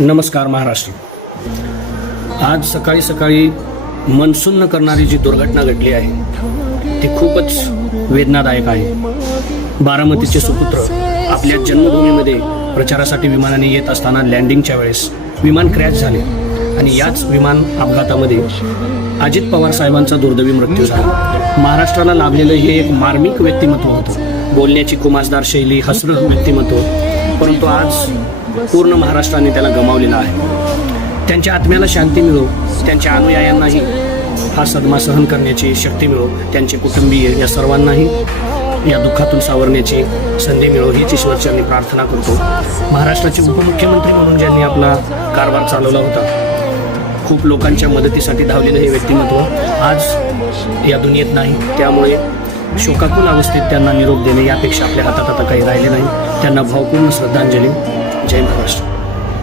नमस्कार महाराष्ट्र. आज सकाळी सकाळी मन सुन्न करणारी जी दुर्घटना घडली आहे ती खूपच वेदनादायक आहे. बारामतीचे सुपुत्र आपल्या जन्मभूमीमध्ये प्रचारासाठी विमानाने येत असताना लँडिंगच्या वेळेस विमान क्रॅश झाले आणि याच विमान अपघातामध्ये अजित पवार साहेबांचा दुर्दैवी मृत्यू झाला. महाराष्ट्राला लाभलेलं हे एक मार्मिक व्यक्तिमत्व होतं, बोलण्याची कुमासदार शैली, हसरं व्यक्तिमत्व, परंतु आज पूर्ण महाराष्ट्राने त्याला गमावलेला आहे. त्यांच्या आत्म्याला शांती मिळो, त्यांच्या अनुयायांनाही हा सदमा सहन करण्याची शक्ती मिळो, त्यांचे कुटुंबीय या सर्वांनाही या दुःखातून सावरण्याची संधी मिळो हीच ईश्वरचरणी प्रार्थना करतो. महाराष्ट्राचे उपमुख्यमंत्री म्हणून ज्यांनी आपला कारभार चालवला होता, खूप लोकांच्या मदतीसाठी धावलेलं हे व्यक्तिमत्व आज या दुनियेत नाही. त्यामुळे शोकाकुल अवस्थेत त्यांना निरोप देणे यापेक्षा आपल्या हातात आता काही राहिले नाही. त्यांना भावपूर्ण श्रद्धांजली. जय महाराष्ट्र.